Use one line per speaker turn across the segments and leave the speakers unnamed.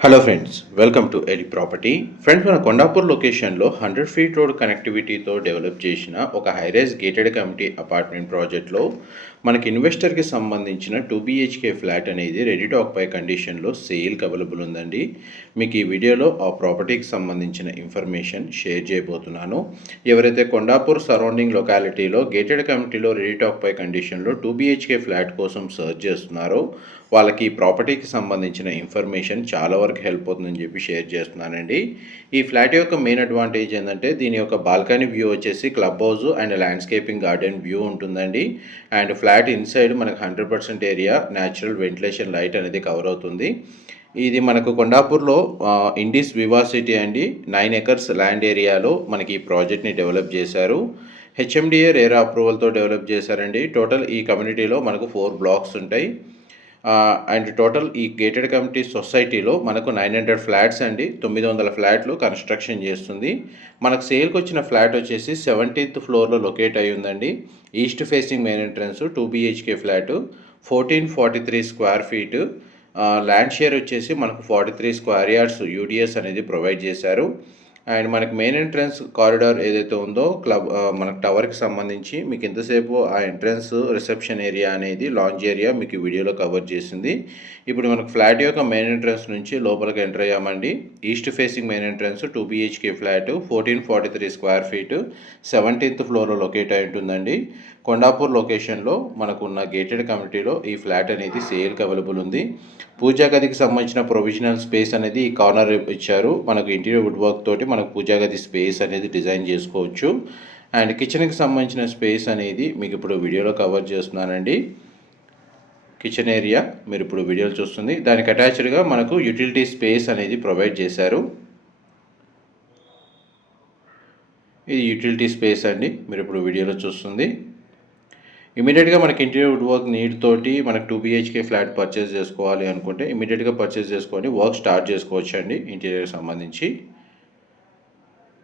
Hello friends welcome to Eli property friends మన కొండాపూర్ లొకేషన్లో hundred feet road కనెక్టివిటీతో develop చేసిన ఒక హైరైజ్ గేటెడ్ కమిటీ అపార్ట్మెంట్ ప్రాజెక్ట్లో మనకి ఇన్వెస్టర్కి సంబంధించిన టూ బీహెచ్కే ఫ్లాట్ అనేది రెడీ టు ఆక్పై కండిషన్లో సేల్కి అవైలబుల్ ఉందండి. మీకు ఈ వీడియోలో ఆ ప్రాపర్టీకి సంబంధించిన ఇన్ఫర్మేషన్ షేర్ చేయబోతున్నాను. ఎవరైతే కొండాపూర్ సరౌండింగ్ లొకాలిటీలో గేటెడ్ కమిటీలో రెడీ టు ఆక్పై కండిషన్లో టూ బీహెచ్కే ఫ్లాట్ కోసం సర్చ్ చేస్తున్నారో వాళ్ళకి ఈ ప్రాపర్టీకి సంబంధించిన ఇన్ఫర్మేషన్ చాలా వరకు హెల్ప్ అవుతుందని చెప్పి షేర్ చేస్తున్నానండి. ఈ ఫ్లాట్ యొక్క మెయిన్ అడ్వాంటేజ్ ఏంటంటే దీని యొక్క బాల్కనీ వ్యూ వచ్చేసి club house and landscaping garden view ఉంటుందండి. అండ్ ఫ్లాట్ ఇన్సైడ్ మనకు hundred percent area natural ventilation light అనేది కవర్ అవుతుంది. ఇది మనకు కొండాపూర్లో ఇండిస్ వివాసిటీ అండి. నైన్ ఎకర్స్ ల్యాండ్ ఏరియాలో మనకి ఈ ప్రాజెక్ట్ని డెవలప్ చేశారు. హెచ్ఎండిఏ రేరా అప్రూవల్తో డెవలప్ చేశారండి. టోటల్ ఈ కమ్యూనిటీలో మనకు ఫోర్ బ్లాక్స్ ఉంటాయి. అండ్ టోటల్ ఈ గేటెడ్ కమిటీ సొసైటీలో మనకు నైన్ హండ్రెడ్ ఫ్లాట్స్ అండి తొమ్మిది వందల ఫ్లాట్లు కన్స్ట్రక్షన్ చేస్తుంది. మనకు సేల్కి వచ్చిన ఫ్లాట్ వచ్చేసి సెవెంటీన్త్ ఫ్లోర్లో లొకేట్ అయి ఉందండి. East facing main entrance two BHK flat fourteen forty three square feet land share వచ్చేసి మనకు forty three square yards UDS అనేది ప్రొవైడ్ చేశారు. అండ్ మనకి మెయిన్ ఎంట్రన్స్ కారిడార్ ఏదైతే ఉందో క్లబ్ మనకు టవర్కి సంబంధించి మీకు ఎంతసేపు ఆ ఎంట్రన్స్ రిసెప్షన్ ఏరియా అనేది లాంచ్ ఏరియా మీకు వీడియోలో కవర్ చేసింది. ఇప్పుడు మనకు ఫ్లాట్ యొక్క మెయిన్ ఎంట్రన్స్ నుంచి లోపలికి enter అయ్యామండి. East facing main entrance two BHK flat fourteen forty three square feet seventeenth ఫ్లోర్లో లొకేట్ అయి ఉంటుందండి. కొండాపూర్ లొకేషన్లో మనకు ఉన్న గేటెడ్ కమిటీలో ఈ ఫ్లాట్ అనేది సేల్కి అవైలబుల్ ఉంది. పూజా గదికి సంబంధించిన ప్రొవిజనల్ స్పేస్ అనేది ఈ కార్నర్ ఇచ్చారు. మనకు ఇంటీరియర్ వుడ్ వర్క్ తోటి మనకు పూజా గది స్పేస్ అనేది డిజైన్ చేసుకోవచ్చు. అండ్ కిచెన్కి సంబంధించిన స్పేస్ అనేది మీకు ఇప్పుడు వీడియోలో కవర్ చేస్తున్నానండి. కిచెన్ ఏరియా మీరు ఇప్పుడు వీడియోలు చూస్తుంది. దానికి అటాచ్డ్గా మనకు యూటిలిటీ స్పేస్ అనేది ప్రొవైడ్ చేశారు. ఇది యూటిలిటీ స్పేస్ అండి. మీరు ఇప్పుడు వీడియోలో చూస్తుంది. ఇమీడియట్గా మనకి ఇంటీరియర్ వుడ్ వర్క్ నీడ్ తోటి మనకు టూ బీహెచ్కే ఫ్లాట్ పర్చేస్ చేసుకోవాలి అనుకుంటే ఇమీడియట్గా పర్చేస్ చేసుకొని వర్క్ స్టార్ట్ చేసుకోవచ్చు అండి ఇంటీరియర్కి సంబంధించి.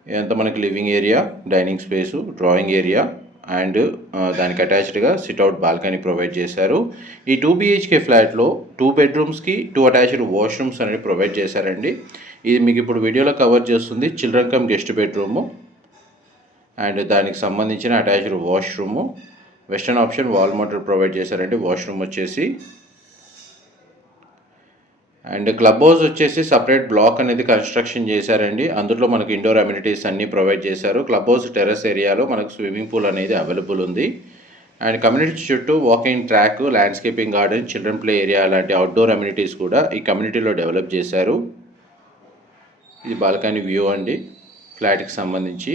ఎంత మనకి living area dining space drawing area and దానికి అటాచ్డ్గా సిట్అవుట్ బాల్కనీ ప్రొవైడ్ చేశారు. ఈ టూ బీహెచ్కే ఫ్లాట్లో టూ బెడ్రూమ్స్కి టూ అటాచ్డ్ వాష్రూమ్స్ అనేవి ప్రొవైడ్ చేశారండి. ఇది మీకు ఇప్పుడు వీడియోలో కవర్ చేస్తుంది children come guest bedroom and దానికి సంబంధించిన attached washroom. Western option wall motor provide చేశారండి వాష్రూమ్ వచ్చేసి. అండ్ క్లబ్ హౌస్ వచ్చేసి సపరేట్ బ్లాక్ అనేది కన్స్ట్రక్షన్ చేశారండి. అందులో మనకు ఇండోర్ అమ్యూనిటీస్ అన్నీ ప్రొవైడ్ చేశారు. క్లబ్ హౌస్ టెర్రస్ ఏరియాలో మనకు స్విమ్మింగ్ పూల్ అనేది అవైలబుల్ ఉంది. అండ్ కమ్యూనిటీ చుట్టూ walking track landscaping garden children play area లాంటి అవుట్డోర్ అమ్యూనిటీస్ కూడా ఈ కమ్యూనిటీలో డెవలప్ చేశారు. ఇది బాల్కనీ వ్యూ అండి. ఫ్లాట్కి సంబంధించి.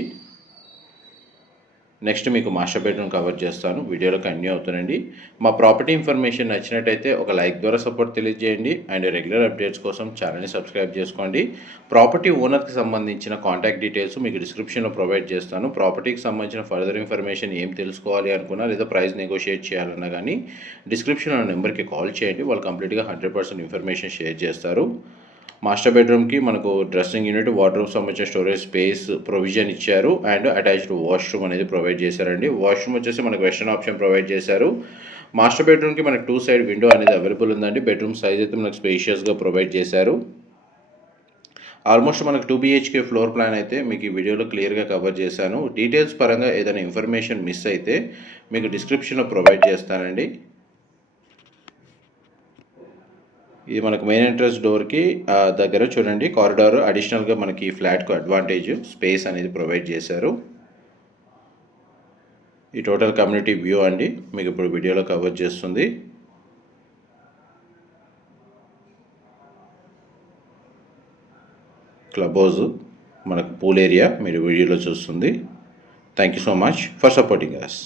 నెక్స్ట్ మీకు మాస్టర్ బెడ్రూమ్ కవర్ చేస్తాను. వీడియోలో కంటిన్యూ అవుతానండి. మా ప్రాపర్టీ ఇన్ఫర్మేషన్ నచ్చినట్టయితే ఒక లైక్ ద్వారా సపోర్ట్ తెలియజేయండి. అండ్ రెగ్యులర్ అప్డేట్స్ కోసం ఛానల్ని సబ్స్క్రైబ్ చేసుకోండి. ప్రాపర్టీ ఓనర్కి సంబంధించిన కాంటాక్ట్ డీటెయిల్స్ మీకు డిస్క్రిప్షన్లో ప్రొవైడ్ చేస్తాను. ప్రాపర్టీకి సంబంధించిన ఫర్దర్ ఇన్ఫర్మేషన్ ఏం తెలుసుకోవాలి అనుకున్నా లేదా ప్రైస్ నెగోషియేట్ చేయాలన్నా కానీ డిస్క్రిప్షన్లో నెంబర్కి కాల్ చేయండి. వాళ్ళు కంప్లీట్గా హండ్రెడ్ పర్సెంట్ ఇన్ఫర్మేషన్ షేర్ చేస్తారు. మాస్టర్ బెడ్రూమ్కి మనకు డ్రెస్సింగ్ యూనిట్ వార్డ్రూమ్ సంబంధించిన స్టోరేజ్ స్పేస్ ప్రొవిజన్ ఇచ్చారు అండ్ అటాచ్డ్ వాష్రూమ్ అనేది ప్రొవైడ్ చేశారండి. వాష్రూమ్ వచ్చేసి మనకు వెస్టర్న్ ఆప్షన్ ప్రొవైడ్ చేశారు. మాస్టర్ బెడ్రూమ్కి మనకు టూ సైడ్ విండో అనేది అవైలబుల్ ఉందండి. బెడ్రూమ్ సైజ్ అయితే మనకు స్పేషియస్గా ప్రొవైడ్ చేశారు. ఆల్మోస్ట్ మనకు టూ బీహెచ్కే ఫ్లోర్ ప్లాన్ అయితే మీకు ఈ వీడియోలో క్లియర్గా కవర్ చేశాను. డీటెయిల్స్ పరంగా ఏదైనా ఇన్ఫర్మేషన్ మిస్ అయితే మీకు డిస్క్రిప్షన్లో ప్రొవైడ్ చేస్తానండి. ఇది మనకు మెయిన్ ఎంట్రన్స్ డోర్కి దగ్గర చూడండి కారిడార్ అడిషనల్గా మనకి ఫ్లాట్కు అడ్వాంటేజ్ స్పేస్ అనేది ప్రొవైడ్ చేశారు. ఈ టోటల్ కమ్యూనిటీ వ్యూ అండి మీకు ఇప్పుడు వీడియోలో కవర్ చేస్తుంది. క్లబ్ హౌజ్ మనకు పూల్ ఏరియా మీరు వీడియోలో చూస్తుంది. Thank you so much for supporting us